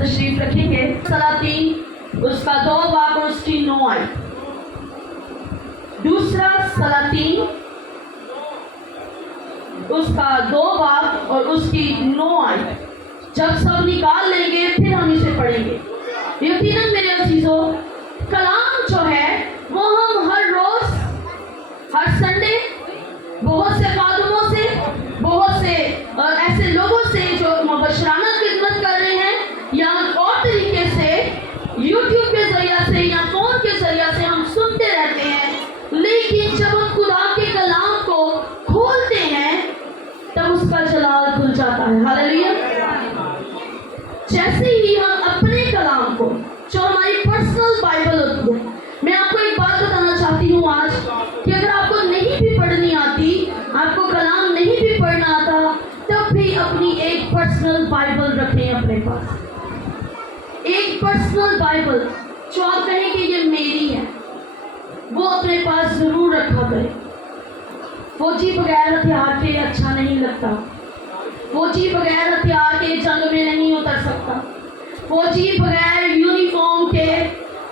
تشریف رکھیں گے. سلاطین اس کا 2 باب اور اس کی 9 آیت. دوسرا سلاطین اس کا 2 باب اور اس کی 9 آیت. جب سب نکال لیں گے پھر ہم اسے پڑھیں گے. یقیناً میرے عزیزو کلام جو ہے وہ ہم ہر روز ہر سنڈے بہت سے خادموں سے بہت سے ایسے لوگوں سے جو مبشرانہ خدمت کر رہے ہیں یا اور طریقے سے یوٹیوب کے ذریعہ سے یا فون کے ذریعہ سے ہم سنتے رہتے ہیں. لیکن جب ہم خدا کے کلام کو کھولتے ہیں تب اس کا جلال کھل جاتا ہے. ہاللیلویا. جیسے ہی ہم اپنے کلام کو جو ہماری پرسنل بائبل ہوتی ہے, میں آپ کو ایک بات بتانا چاہتی ہوں آج کہ اگر آپ کو نہیں بھی پڑھنی آتی, آپ کو کلام نہیں بھی پڑھنا آتا, تب بھی اپنی ایک پرسنل بائبل رکھیں اپنے پاس. ایک پرسنل بائبل جو آپ کہیں کہ یہ میری ہے وہ اپنے پاس ضرور رکھا کرے. فوجی بغیر ہتھیار کے اچھا نہیں لگتا. فوجی بغیر ہتھیار کے جنگ میں نہیں اتر سکتا. فوجی بغیر یونیفارم کے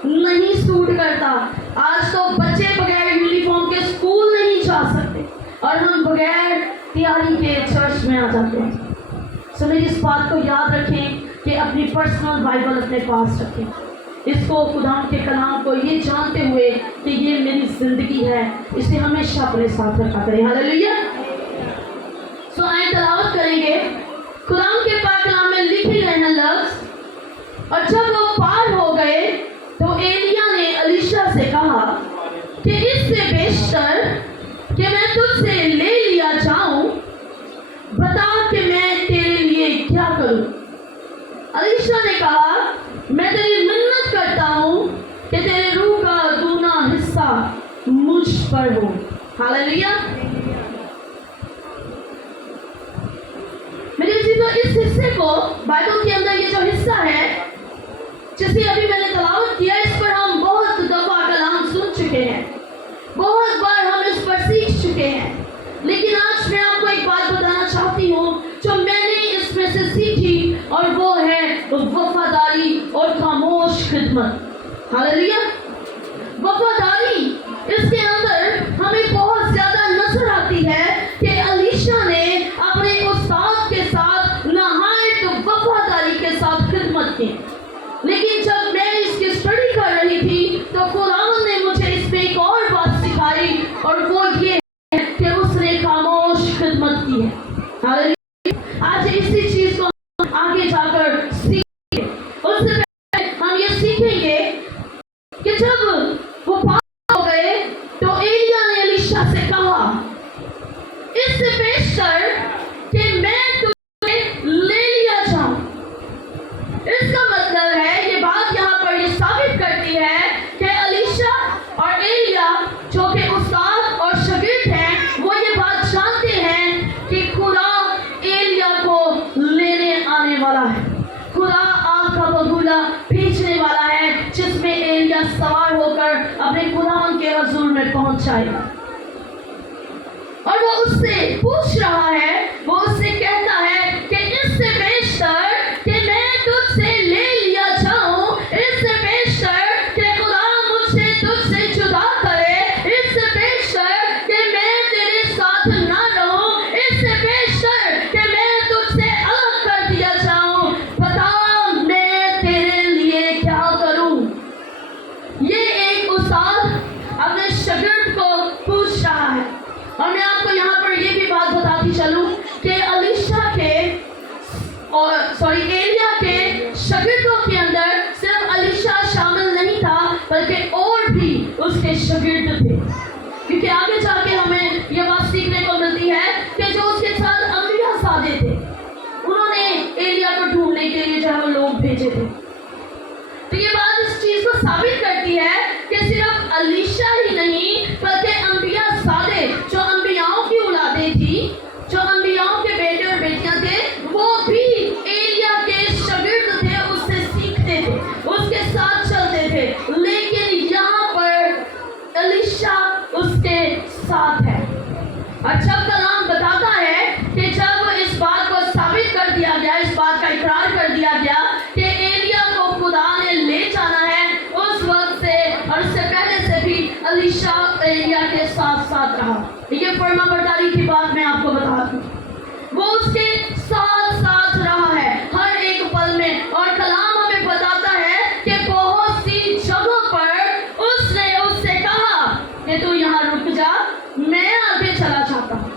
نہیں سوٹ کرتا. آج تو بچے بغیر یونیفارم کے اسکول نہیں جا سکتے اور ہم بغیر تیاری کے چرچ میں آ جاتے ہیں. سو میری اس بات کو یاد رکھیں کہ اپنی پرسنل بائبل اپنے پاس رکھیں. اس کو خدا کے کلام کو یہ جانتے ہوئے کہ یہ میری زندگی ہے, اسے ہمیشہ اپنے ساتھ رکھا کریں. ہاللیلویا. سو آئیں تلاوت کریں گے. قرآن کے پاک کلام میں لکھے گئے ہیں لفظ, اور جب وہ پار ہو گئے تو ایلیا نے الیشا سے کہا کہ اس سے بیشتر کہ میں تجھ سے لے لیا جاؤں, بتا کہ میں تیرے لیے کیا کروں. الیشا نے کہا میں تیری منت کرتا ہوں کہ تیرے روح کا دونا حصہ مجھ پر ہو. ہاللیلویا. میرے عزیزو اس حصے کو بائبل کے اندر یہ جو حصہ ہے جسے ابھی میں نے تلاوت کیا, اس پر ہم بہت دفعہ کلام سن چکے ہیں, بہت بار ہم اس پر سیکھ چکے ہیں. لیکن آج میں آپ کو ایک بات بتانا چاہتی ہوں جو میں نے اس میں سے سیکھی, اور وہ ہے وفاداری اور خاموش خدمت. ہاللیلویا. وفاداری اس کے اندر ہمیں بہت زیادہ نظر آتی ہے کہ الیشا نے اپنے استاد کے ساتھ نہایت وفاداری کے ساتھ خدمت کی. لیکن جب میں اس کی اسٹڈی کر رہی تھی تو خداوند نے مجھے اس میں ایک اور بات سکھائی, اور وہ یہ ہے کہ اس نے خاموش خدمت کی ہے. ہاللیلویا. آج اسی چیز کو آگے جا کر سیکھیں. اس سے پہلے ہم یہ سیکھیں گے کہ جب وہ پار ہو گئے تو ایلیا نے الیشا سے کہا اس سے بیشتر کہ میں تجھے لے لیا جاؤں. اس کا مطلب ہے, یہ بات یہاں پر یہ ثابت کرتی ہے کہ الیشا اور ایلیا جو کہ استاد اور شاگرد ہیں وہ یہ بات جانتے ہیں کہ خدا ایلیا کو لینے آنے والا ہے. خدا آگ کا بگولا بھیجنے والا ہے جس میں ایلیا سوار ہو کر اپنے خداوند کے حضور میں پہنچ جائے گا. اور وہ اس سے پوچھ رہا ہے, وہ اس سے کہتا ہے کہ اس سے بیشتر کہ میں تجھ سے لے لیا جاؤں, اس سے بیشتر کہ خدا مجھ سے تجھ سے جدا کرے, اس سے بیشتر کہ میں تیرے ساتھ نہ رہوں, اس سے بیشتر کہ میں تجھ سے الگ کر دیا جاؤں, بتا میں تیرے لیے کیا کروں. یہ ایک استاد اپنے شاگرد کو پوچھ رہا ہے. اور میں آپ کو یہاں پر یہ بھی بات بتاتی چلوں کہ ایلیا کے شاگردوں کے اندر صرف الیشا شامل نہیں تھا بلکہ اور بھی اس کے شاگرد تھے. کیونکہ آگے جا کے ہمیں یہ بات سیکھنے کو ملتی ہے کہ جو اس کے ساتھ انبیاء سادے تھے انہوں نے ایلیا کو ڈھونڈنے کے لیے جو ہے وہ لوگ بھیجے تھے. تو یہ بات اس چیز کو ثابت کرتی ہے کہ صرف الیشا ہی نہیں بلکہ انبیاء سادے جو انبیاؤں کی اولادیں تھی, جو انبیاؤں کے بیٹے اور بیٹیاں تھے, وہ بھی ایلیا کے شاگرد تھے, اس سے سیکھتے تھے, اس کے ساتھ چلتے تھے. لیکن یہاں پر الیشا اس کے फर्मा बरदारी की बात मैं आपको बता दूं, वो उसके साथ साथ रहा है हर एक पल में। और कलाम हमें बताता है कि बहुत सी जगहों पर उसने उससे कहा कि तू यहाँ रुक जा, मैं आगे चला जाता हूँ।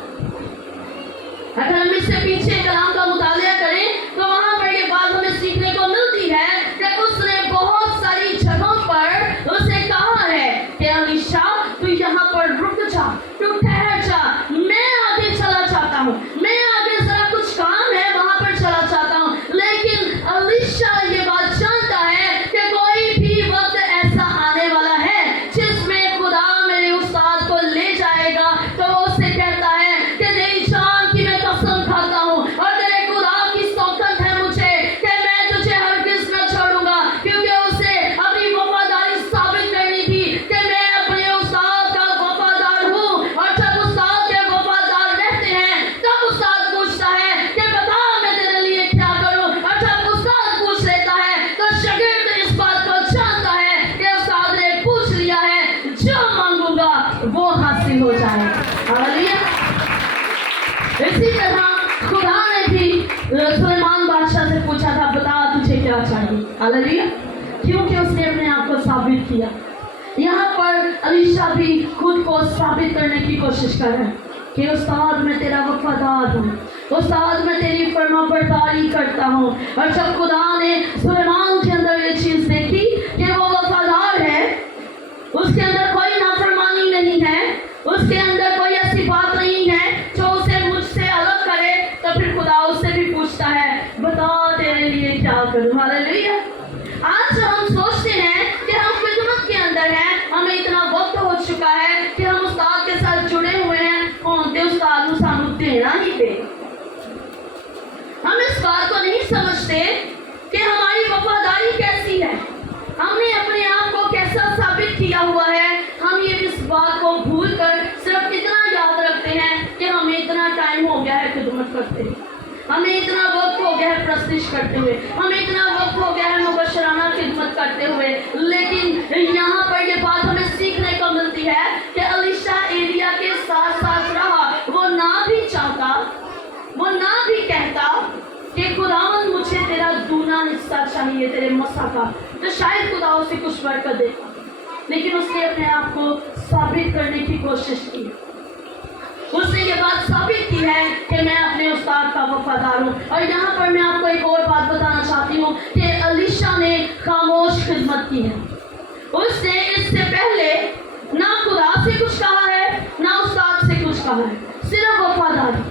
अगर हम इससे पीछे कलाम का मुतालिया करें तो वहां पर ये बात हमें सीखने को मिलती है कि उसने बहुत सारी जगहों पर उसे कहा है कि अलीशा तू यहाँ पर रुक जा, तू ठहर जा, मैं आगे चला जाता हूँ, मैं आगे जरा कुछ काम है वहां पर चला जाता हूँ। लेकिन अलीशा ये बात जानता है कि कोई भी वक्त ऐसा आने वाला है जिसमें खुदा मेरे उस्ताद को ले जाएगा। तो वो उससे कहता है कि तेरी जान की मैं कसम खाता हूँ और तेरे खुदा की सौगंध है मुझे कि मैं तुझे हरगिज़ न छोड़ूंगा, क्योंकि उसे अपनी वफादारी साबित करनी थी कि मैं अपने उस्ताद का वफादार हूँ। और जब उस्ताद के वफादार रहते हैं तब उस्ताद पूछता है कि बता मैं तेरे लिए क्या करूँ। और जब उस्ताद पूछ लेता है तो शागिर्द इस बात को जानता है कि उस्ताद ने पूछ लिया है, जो मांगूंगा वो हासिल हो जाएगा। हालेलुया। इसी तरह खुदा ने भी सुलेमान बादशाह से पूछा था, बता तुझे क्या चाहिए। हालेलुया। क्योंकि उसने अपने आप को साबित किया। यहाँ पर अलीशा भी खुद को साबित करने की कोशिश कर रहा है कि उस्ताद मैं तेरा वफादार हूँ, उस्ताद मैं तेरी फर्माबरदारी करता हूँ। और जब खुदा ने सुलेमान के अंदर ये चीज़ देखी कि वो वफादार है, उसके अंदर कोई नाफरमानी नहीं है, उसके अंदर कोई ऐसी बात नहीं है जो उसे मुझसे अलग करे, तो फिर खुदा उससे भी पूछता है बता तेरे लिए क्या करूं। हालेलुया। आज हम सोचते हैं कि हम खिदमत के अंदर हैं, हमें इतना वक्त हो चुका है कि हम उस्ताद के साथ जुड़े हुए हैं, कौन ते उस्ताद को सानू देना ही पे। हम इस बात को नहीं समझते कि हमारी वफादारी कैसी है, हमने अपने आप को कैसा साबित किया हुआ है। हम ये इस बात को भूल कर सिर्फ इतना याद रखते हैं कि हमें इतना टाइम हो गया है खिदमत करते हुए, हमें इतना वक्त हो गया है प्रस्तिश करते हुए, हमें इतना वक्त हो गया है मुबशराना खिदमत करते हुए। लेकिन यहाँ पर ये बात हमें सीखने को मिलती है कि अलीशा एलिया के साथ साथ रहा। वो ना भी चाहता, वो ना भी कहता कि खुदावन मुझे तेरा दूना हिस्सा चाहिए तेरे मसा का, तो शायद खुदा उसे कुछ बरकत दे, लेकिन उसने अपने आप को साबित करने की कोशिश की। उसने ये बात साबित की है कि मैं अपने उस्ताद का वफादार हूँ। और यहाँ पर मैं आपको एक और बात बताना चाहती हूँ कि अलीशा ने खामोश खिदमत की है। उसने इससे पहले ना खुदा से कुछ कहा है ना उस्ताद से कुछ कहा है, सिर्फ वफादारी।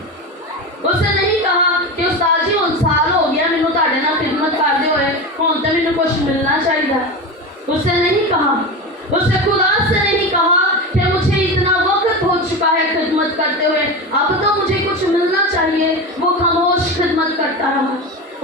उसने नहीं कहा कि उस्ताद जी हुण साल हो गया मैनू तुहाडे नाल खिदमत करदे हुए, हुण तो मैनू कुछ मिलना चाहिए। उसने नहीं कहा, उसने खुदा से नहीं कहा कि मुझे इतना वक्त हो चुका है खिदमत करते हुए, अब तो मुझे कुछ मिलना चाहिए। वो खामोश खिदमत करता रहा।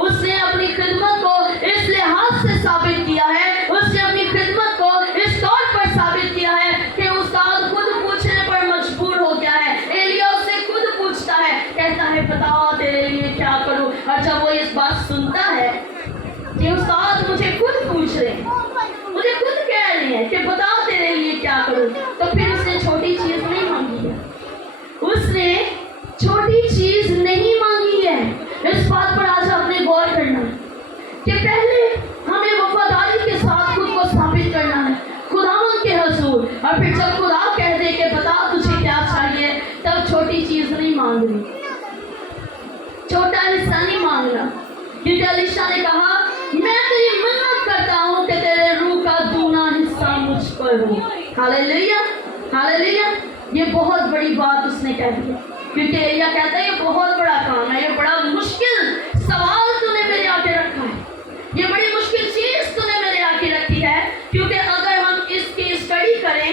उसने अपनी खिदमत को इस लिहाज से साबित किया है, उसने अपनी खिदमत को इस तौर पर साबित किया है कि उस्ताद खुद पूछने पर मजबूर हो गया है। एलिया उससे खुद पूछता है, कहता है बताओ तेरे लिए क्या करूं। और जब वो इस बात सुनता है कि उस्ताद मुझे खुद पूछ रहे हैं, मुझे खुद कह रहे हैं कि बताओ तेरे लिए क्या करूं, तो फिर उसने छोटी चीज नहीं मांगी है, उसने छोटी चीज नहीं मांगी है। इस बात पर आज आपने गौर करना है कि पहले हमें वफादारी के साथ खुद को साबित करना है खुदावंद के हुजूर, और फिर जब खुदा कह दे कि बता तुझे क्या चाहिए, तब छोटी चीज नहीं मांगनी, छोटा हिस्सा नहीं मांगना। क्योंकि अलीशा ने कहा मैं तेरी मन्नत करता हूँ कि तेरे रूह का दूना हिस्सा मुझ पर हो। Hallelujah, hallelujah. ये बहुत बड़ी बात उसने कह दी, क्योंकि एलिया कहता है ये बहुत बड़ा काम है, ये बड़ा मुश्किल सवाल तूने मेरे आगे रखा है, ये बड़ी मुश्किल चीज तूने मेरे आगे रखी है। क्योंकि अगर हम इसकी स्टडी करें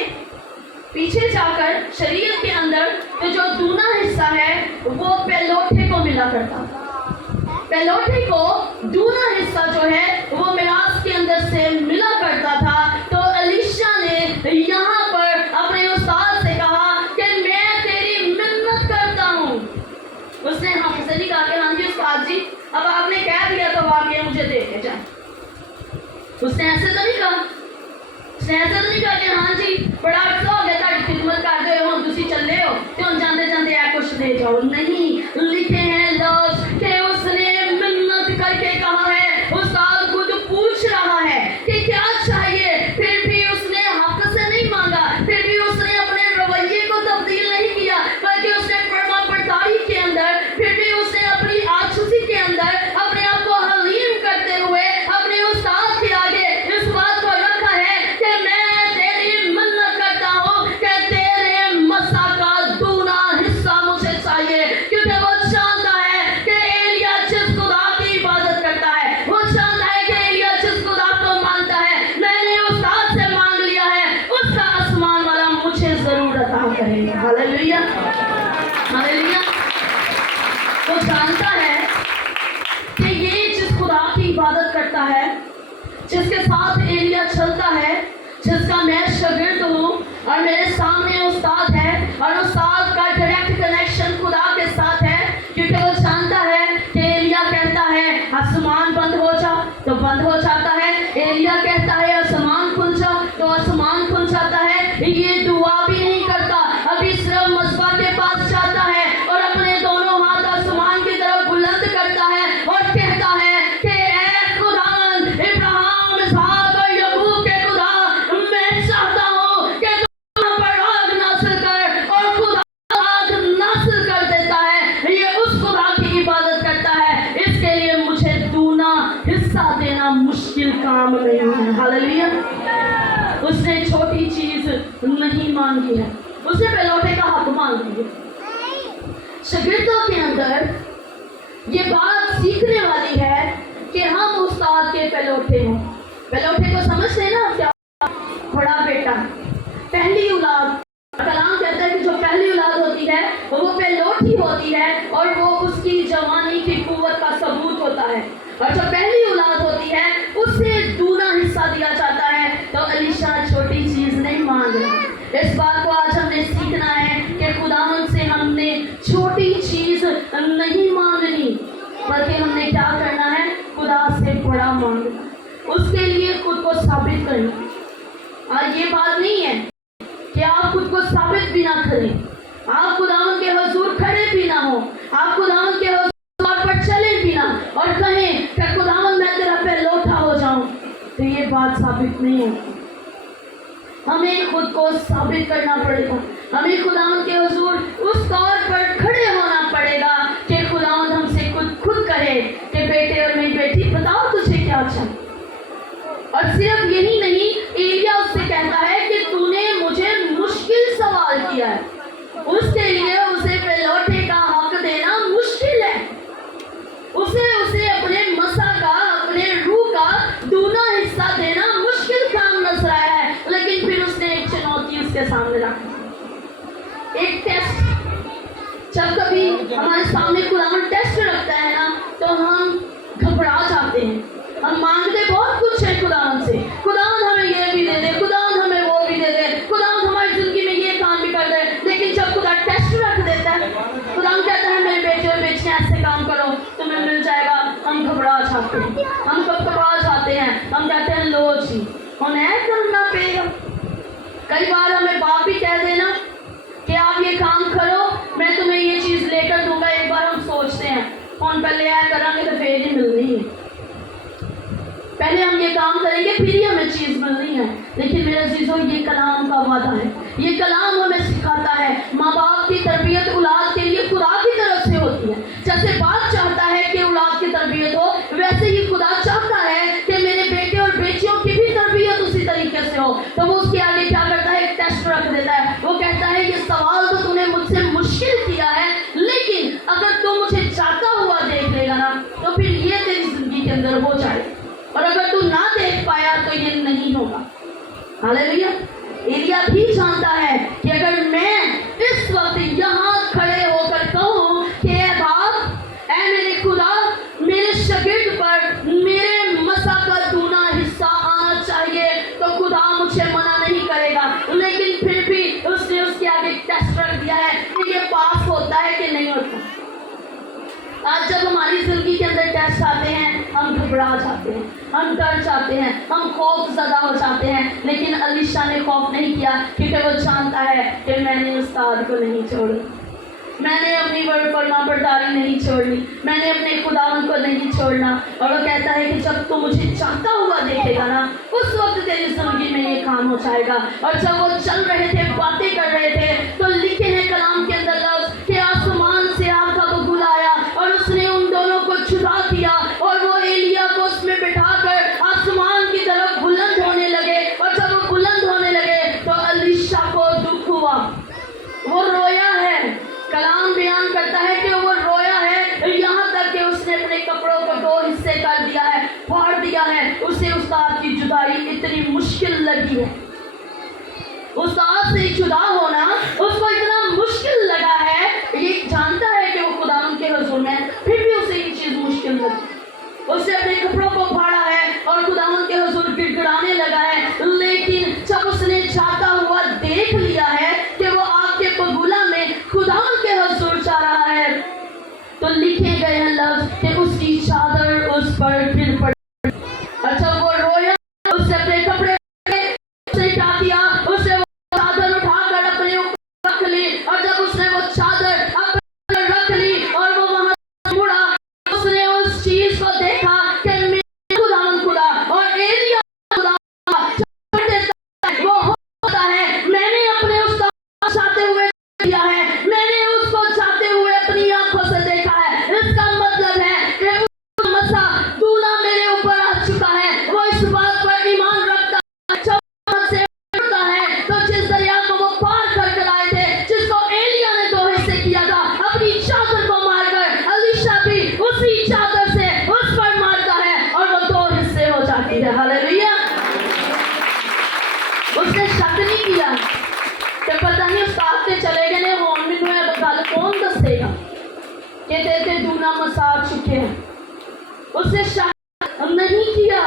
पीछे जाकर शरीयत के अंदर, तो जो दूना हिस्सा है वो पहलौठे को मिला करता था। पहलौठे को दूना हिस्सा जो है वो मिरास के अंदर से मिला करता था। तो अलीशा ने यहाँ पर अपने उस्ताद से कहा कि मैं तेरी मिन्नत करता हूँ। उसने हमसे नहीं कहा कि हाँ जी उस्ताद जी अब आपने कह दिया तो वाकई मुझे दे के जाए। उसने ऐसे तो नहीं कहा, उसने ऐसे तो नहीं कहा कि हाँ जी बड़ा अच्छा हो गया ताड़ी खिदमत करते हो हम तुसी चले हो तो हम जाते जाओ। नहीं, लिखे हैं लफ्ज कि उसने मिन्नत करके कहा है, उस्ताद खुद पूछ रहा है कि क्या चाहिए, फिर भी उसने हक से नहीं मांगा, फिर भी उसने अपने रवैये को तब्दील नहीं किया, बल्कि उसने फर्मा बरदारी के अंदर, फिर भी उसने अपनी आजिज़ी के अंदर अपने आप को हलीम करते हुए अपने उस्ताद के आगे इस बात को रखा है कि मैं तेरी मन्नत करता हूँ कि तेरे मसा का दूना हिस्सा मुझे चाहिए, क्योंकि वो जानता है कि एलिया जिस खुदा की इबादत करता है, वो जानता है कि एलिया जिस खुदा को मानता है, मैंने उस्ताद से मांग लिया है, उसका आसमान वाला मुझे जरूर अता करेगा। Hallelujah, hallelujah. वो जानता है कि ये जिस खुदा की इबादत करता है, जिसके साथ एलिया चलता है, जिसका मैं शागिर्द हूँ और मेरे सामने उस्ताद है और उस्ताद का डायरेक्ट कनेक्शन खुदा के साथ है, क्योंकि वो जानता है कि एलिया कहता है आसमान बंद हो जा तो बंद हो जाता है, एलिया कहता है आसमान खुल जा तो आसमान खुल जाता है। ये दुआ भी नहीं करता, अभी सिर्फ मस्बा के पास जाता है और अपने दोनों हाथ आसमान की तरफ बुलंद करता है और कहता है कि ऐ खुदावंद इब्राहिम, इसहाक और याकूब के खुदा, मैं चाहता हूँ कि तू यहाँ पर आग नासिल कर, और खुदा आग नासिल कर देता है, ये उस खुदा की इबादत करता है, इसके लिए मुझे दूना हिस्सा देना मुश्किल काम नहीं है। हालेलुया। उसने छोटी चीज नहीं मांगी है, उसने पहलौठे का हक मांग लिया। शागिर्दों के अंदर ये बात सीखने वाली है कि हम उस्ताद के पहलौठे हैं। पहलौठे को समझते हैं ना क्या? बड़ा बेटा, पहली औलाद। कलाम कहता है कि जो पहली औलाद होती है वो पहलौठी होती है और वो उसकी जवानी की कुव्वत का सबूत होता है, और जो पहली औलाद होती है उससे दूना हिस्सा दिया जाता है। तो अलीशा छोटी चीज नहीं मांग रहा। इस बात को आज हमने सीखना है कि खुदावंद से हमने छोटी चीज नहीं मांगनी, बल्कि हमने क्या करना है? खुदा से बड़ा मांगना, उसके लिए खुद को साबित करना। और ये बात नहीं है कि आप खुद को साबित भी ना करें, आप खुदावंद के हुजूर खड़े भी ना हो, आप खुदावंद के हुजूर पर चले भी ना और कहें कि खुदावंद मैं तेरा पहलौठा हो जाऊं, तो ये बात साबित नहीं होती। हमें खुद को साबित करना पड़ेगा, हमें खुदावंद के हुजूर उस तौर पर खड़े होना पड़ेगा कि खुदावंद हमसे खुद कहे कि बेटे और मेरी बेटी बताओ तुझे क्या चाहिए। और सिर्फ यही नहीं, एलिया उससे कहता है कि तूने मुझे मुश्किल सवाल किया है, उसके लिए उसे पहलौठे का हक देना मुश्किल है, उसे अपने मसा का, अपने रूह का दूना हिस्सा देना मुश्किल काम नजर आया है। लेकिन फिर उसने एक चुनौती उसके सामने रखी, एक टेस्ट। जब कभी हमारे सामने खुदावंद टेस्ट रखता है ना, तो हम घबरा जाते हैं, हम मांगते बहुत कुछ है खुदावंद से, खुदावंद हमें ये भी दे दे, खुदावंद हमें वो भी दे दे, खुदावंद हमारी जिंदगी में ये काम भी कर दे। लेकिन जब खुदा टेस्ट रख देता है, खुदावंद कहता है मेरे बेटे और बेटियां ऐसे काम करो तुम्हें मिल जाएगा, हम घबरा जाते हैं, हम कब घबरा जाते हैं, हम कहते हैं लो जी उन्हें करना पड़ेगा। कई बार हमें बाप भी कह देना कि आप ये काम करो मैं तुम्हें ये चीज़ लेकर दूंगा, एक बार हम सोचते हैं कौन पहले आया करांगे तो फिर ही मिलनी है, पहले हम ये काम करेंगे फिर ही हमें चीज़ मिलनी है। लेकिन मेरे अजीजों, ये कलाम का वादा है, ये कलाम हमें सिखाता है माँ बाप की तरबियत औलाद के लिए खुदा की तरफ से होती है। जैसे बाप चाहता है कि औलाद की तरबियत हो, वैसे ही खुदा चाहता है कि मेरे बेटे और बेटियों की भी तरबियत उसी तरीके से हो। तो वो उसके आगे क्या करता है? एक टेस्ट रख देता है। वो कहता है ये सवाल तो तूने मुझसे मुश्किल किया है, लेकिन अगर तू मुझे जाता हुआ देख लेगा ना तो फिर ये तेरी जिंदगी के अंदर हो जाए, और अगर तू ना देख पाया तो ये नहीं होगा। हालेलुया। एलिया भी जानता है कि अगर मैं इस वक्त यहाँ खड़े होकर कहूँ कि ऐ बाप, ऐ मेरे खुदा, मेरे शागिर्द पर मेरे मसा का दूना हिस्सा आना चाहिए, तो खुदा मुझे मना नहीं करेगा। लेकिन फिर भी उसने उसके आगे टेस्ट रख दिया है कि ये पास होता है कि नहीं होता। आज जब हमारी जिंदगी के अंदर टेस्ट आते हैं हम घबरा जाते हैं, हम डर जाते हैं, हम खौफ ज़दा हो जाते हैं। लेकिन अलीशा ने खौफ नहीं किया, क्योंकि वो जानता है कि मैंने उस्ताद को नहीं छोड़ा, میں نے اپنی فرما برداری نہیں چھوڑنی, میں نے اپنے خداوند کو نہیں چھوڑنا. اور وہ کہتا ہے کہ جب تو مجھے چاہتا ہوا دیکھے گا نا, اس وقت تیری زندگی میں یہ کام ہو جائے گا. اور جب وہ چل رہے تھے, باتیں کر رہے تھے, تو لکھے ہیں کلام کے اندر لفظ کہ آسمان سے آگ کا بگل آیا اور اس نے ان دونوں کو چھڑا دیا, اور وہ ایلیا کو اس میں بٹھا کر آسمان کی طرف بلند ہونے لگے. اور جب وہ بلند ہونے لگے تو الیشا کو دکھ ہوا, وہ رویا ہے. کلام بیان کرتا ہے کہ وہ رویا ہے, یہاں تک کہ اس نے اپنے کپڑوں کو 2 حصے کر دیا ہے, پھاڑ دیا ہے. اسے استاد کی جدائی اتنی مشکل لگی ہے, استاد سے جدا ہونا اس کو اتنا مشکل لگا ہے. یہ جانتا ہے کہ وہ خداوند کے حضور میں, پھر بھی اسے یہ چیز مشکل لگی. اس نے اپنے کپڑوں کو پھاڑا ہے اور خداوند کے حضور گڑ گڑانے لگا ہے. لیکن جب اس نے جاتا ہوا دیکھ لیا ہے کہ وہ آگ کے بگولا میں خداوند کے حضور جا رہا ہے, تو لکھے گئے ہیں لفظ کہ اس کی چادر اس پر گر پڑی. اور جب وہ رویا, اس نے اپنے کپڑے سے کیا کیا, اس نے وہ چادر اٹھا کر اپنے اوپر رکھ لی. اور جب اس نے وہ چادر اپنے اوپر رکھ لی اور وہ وہاں سے مڑا, اس نے اس چیز کو دیکھا کہ میرا خداوند خدا اور ایلیا خدا وہ ہوتا ہے. میں نے اپنے اس کو جاتے ہوئے کیا ہے, میں نے اس کو جاتے ہوئے اپنی آنکھوں سے دیکھا ہے. اس کا مطلب ہے کہ اس مسا دونا میرے اوپر آ چکا ہے. وہ اس بات پر ایمان رکھتا ہے, جب وہاں سے اٹھتا ہے تو جس دریا کو وہ پار کر کر آئے تھے, جس کو ایلیا نے 2 حصے کیا تھا, اپنی چادر کو مار کر الیشا بھی اسی چادر سے اس پر مارتا ہے اور وہ 2 حصے ہو جاتی ہے. ہاللیلویا. اس نے شک نہیں کیا کہ پتہ نہیں استاد کے چلے گئے نے ہون میں کوئی گل کون دسے گا کہ تیرے دونا مسا چکے ہیں. اس نے شک نہیں کیا,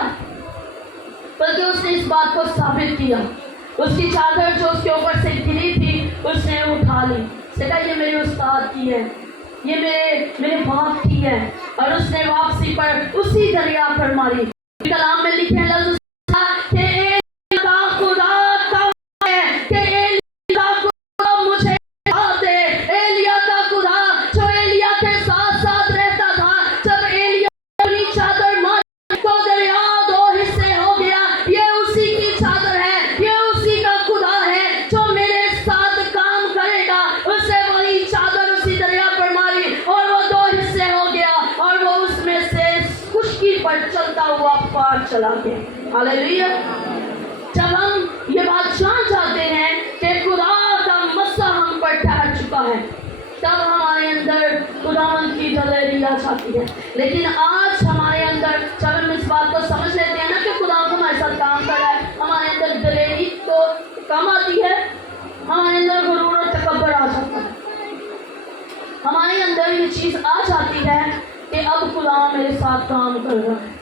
بلکہ اس نے اس بات کو ثابت کیا. اس کی چادر جو اس کے اوپر سے گری تھی, اس نے اٹھا لی. اس نے کہا یہ میرے استاد کی ہے, یہ میرے باپ کی ہے. اور اس نے واپسی پر اسی دریا پر ماری. کلام میں لکھے ہیں لفظ کہ ایلیا کا خدا کہا ہے کہ ایلیا کا خدا مجھے یاد ہے. ایلیا کا خدا جو ایلیا کے ساتھ ساتھ رہتا تھا, جب ایلیا اپنی چادر ماری تو دریا 2 حصے ہو گیا. یہ اسی کی چادر ہے, یہ اسی کا خدا ہے جو میرے ساتھ کام کرے گا. اسے وہی چادر اسی دریا پر ماری اور وہ 2 حصے ہو گیا, اور وہ اس میں سے خشکی پر چلتا ہوا پار چلا گیا. ہاللیلویا. جب ہم یہ بات جان جاتے ہیں کہ خدا کا مسا ہم پر ٹھہر چکا ہے, تب ہمارے اندر خداوند کی دلیری آ جاتی ہے. لیکن آج ہمارے اندر جب ہم اس بات کو سمجھ لیتے ہیں نا کہ خداوند ہمارے ساتھ کام کر رہا ہے, ہمارے اندر دلیری تو کم آتی ہے, ہمارے اندر غرور اور تکبر آ جاتا ہے. ہمارے اندر یہ چیز آ جاتی ہے کہ اب خدا میرے ساتھ کام کر رہا ہے.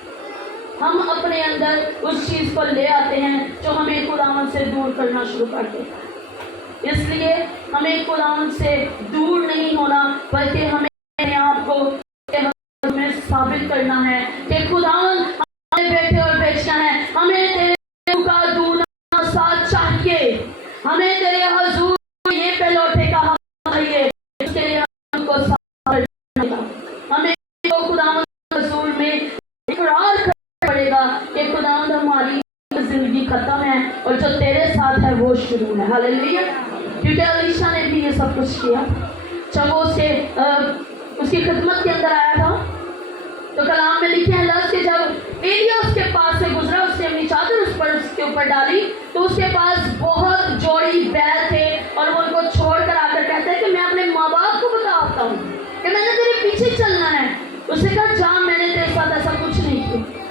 ہم اپنے اندر اس چیز کو لے آتے ہیں جو ہمیں خداوند سے دور کرنا شروع کر دیتا ہے. اس لیے ہمیں خداوند سے دور نہیں ہونا, بلکہ ہمیں اپنے آپ کو ہمیں ثابت کرنا ہے کہ خداوند ہمیں بیٹھے اور بیچنا ہے. ہمیں تیرے کا دونا ساتھ چاہیے, ہمیں تیرے حضور یہ پہ لوٹے کا حق چاہیے. اس کے لیے ہم کو ثابت کرنا, ہمیں خداوند حضور میں اقرار کرنا پڑے گا کہ خداوند ہماری زندگی ختم ہے اور جو تیرے ساتھ ہے وہ شروع ہے. ہاللیلویا. کیونکہ الیشا نے بھی یہ سب کچھ کیا. جب وہ اس کی خدمت کے اندر آیا تھا تو کلام میں لکھے ہیں لفظ کہ جب ایلیا اس کے پاس سے گزرا, اس نے اپنی چادر اس کے اوپر ڈالی, تو اس کے پاس بہت جوڑی بیل تھے, اور وہ ان کو چھوڑ کر آ کر کہتے ہیں کہ میں اپنے ماں باپ کو بتاتا ہوں کہ میں نے تیرے پیچھے چلنا ہے. اس نے کہا جا, میں نے تیرے ساتھ ایسا کچھ نہیں کیا.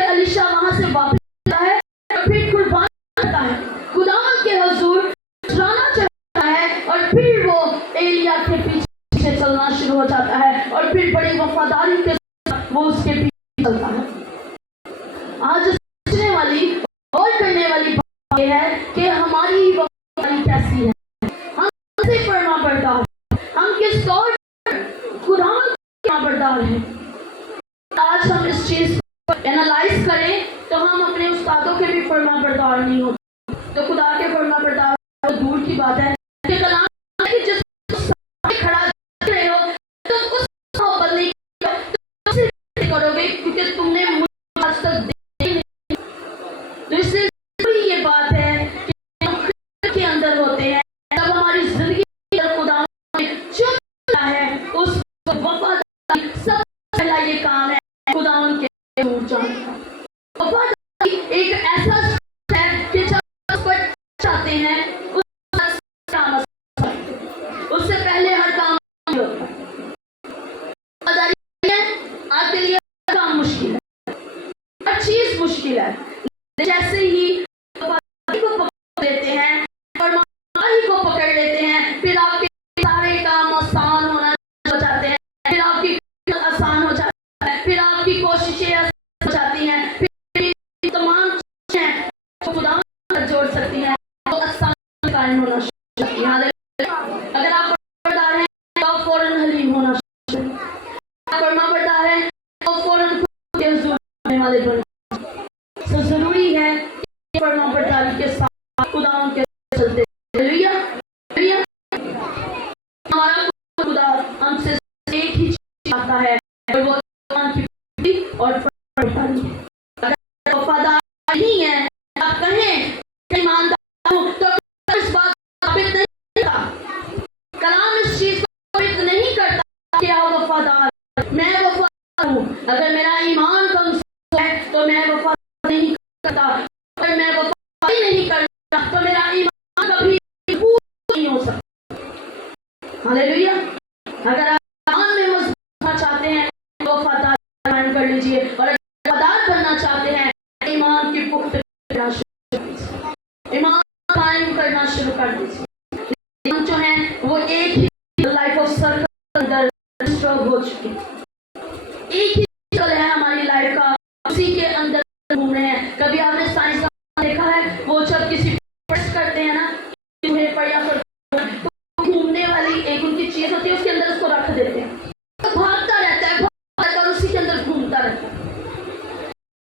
الیشا وہاں سے واپس آتا ہے اور پھر قربان کرتا ہے, خداوند کے حضور چلانا چاہتا ہے, اور پھر وہ ایلیا کے پیچھے چلنا شروع ہو جاتا ہے, اور پھر بڑی وفاداری کے ساتھ وہ اس کے پیچھے چلتا ہے. آج سوچنے والی اور کرنے والی بات یہ ہے کہ ہماری وفاداری کیسی ہے, ہم کیسے فرما بردار, ہم کس طور خداوند کے فرما بردار ہیں. آج ہم اس چیز اینالائز کریں تو ہم اپنے استادوں کے بھی فرما بردار نہیں ہوتے, تو خدا کے فرما بردار دور کی بات ہے. کہ کلام کہ جس सबसे पहला ये काम है खुदावन के दूर जाना। वफादारी एक ऐसा है कि जब उस पर चाहते हैं उससे पहले हर काम नहीं होता। वफादारी है आपके लिए हर काम मुश्किल है, हर चीज मुश्किल है। जैसे ही वफादारी को पकड़ लेते हैं और ईमानदारी को पकड़ लेते हैं, फिर आपके सारे काम आसान होना हो जाते हैं, फिर आपकी आसान हो जाती है, फिर आपकी कोशिशें आसान हो जाती हैं, फिर तमाम चीजें जो खुदा पर जोड़ सकती हैं वो आसान कायम होना शुरू हो जाती हैं। अगर आप फरमाबरदार हैं तो आप फौरन हलीम होना शुरू हो जाते हैं। आप फरमाबरदार हैं तो फौरन खुद के हुजूर आने वाले बन। तो जरूरी है कि फरमाबरदारी के साथ खुदा के चलते। Hallelujah, hallelujah. हमारा खुदा हमसे एक ही चीज चाहता है और वो ईमान की पूरी और फरमाबरदारी है। अगर वफादार नहीं है, आप कहें ईमानदार हूं, तो इस बात साबित नहीं करता, कलाम इस चीज को साबित नहीं करता कि आप वफादार, मैं वफादार हूं। अगर मेरा ईमान कमजोर है तो मैं वफादार नहीं करता, अगर मैं वफादारी नहीं करता तो मेरा ईमान कभी मजबूत नहीं हो सकता। हालेलुया। अगर आप ईमान में मजबूत होना चाहते हैं तो वफादारी कायम कर लीजिए, और अगर वफादार बनना चाहते हैं ईमान की पुख्तगी करना शुरू कर दीजिए, ईमान कायम करना शुरू कर दीजिए। ईमान जो है वो एक ही लाइफ ऑफ सर्कल के अंदर डिस्टर्ब हो चुके हैं, एक ही सर्कल है हमारी लाइफ का, उसी के अंदर घूम रहे हैं। कभी आपने साइंस देखा है, वो जब किसी प्रेस करते हैं ना चूहे पर या फिर तो घूमने वाली एक उनकी चीज होती है, उसके अंदर उसको रख देते हैं, तो भागता रहता है, भागता रहता है और उसी के अंदर घूमता रहता है,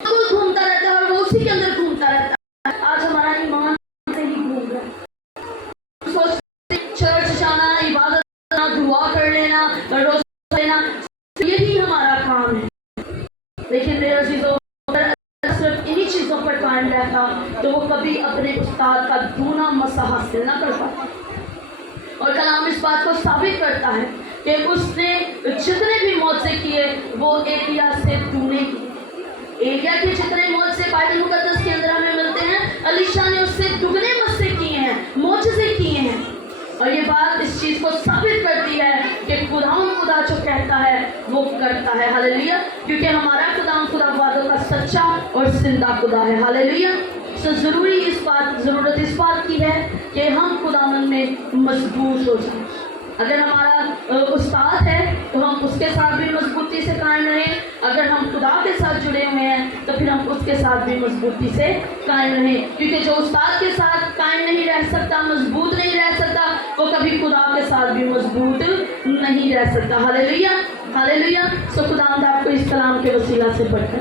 वो घूमता रहता है और वो उसी के अंदर घूमता रहता है। आज हमारा ईमान से ही घूम रहा है। सोचते चर्च जाना, इबादत करना, दुआ कर लेना, रोज़ा लेना, यही हमारा काम है। लेकिन मेरे अजीजों, अगर सिर्फ इन्हीं चीजों पर कायम रहता तो वो कभी अपने उस्ताद का दूना मसा हासिल ना कर पाता। और कलाम इस बात को साबित करता है कि उसने जितने भी मौजे किए वो एलिया से दूने किए। एलिया के जितने मौजे बाइबल मुकद्दस के अंदर हमें मिलते हैं, अलीशा ने उससे दुगने मौजे किए हैं, मौजज़े किए हैं। और ये बात इस चीज को साबित करती है कि खुदा जो कहता है वो करता है। हालेलुया। क्योंकि हमारा खुदा वादों का सच्चा और जिंदा खुदा है। हालेलुया। तो जरूरत इस बात की है कि हम खुदावन में मजबूत हो जाएं। अगर हमारा उस्ताद है तो हम उसके साथ भी मजबूती से कायम रहें, अगर हम खुदा के साथ जुड़े हुए हैं तो फिर हम उसके साथ भी मजबूती से कायम रहें। क्योंकि जो उस्ताद के साथ कायम नहीं रह सकता, मजबूत नहीं रह सकता, वो कभी खुदा के साथ भी मजबूत नहीं रह सकता। Hallelujah, hallelujah. सो खुदा आपको इस कलाम के वसीला से बढ़कर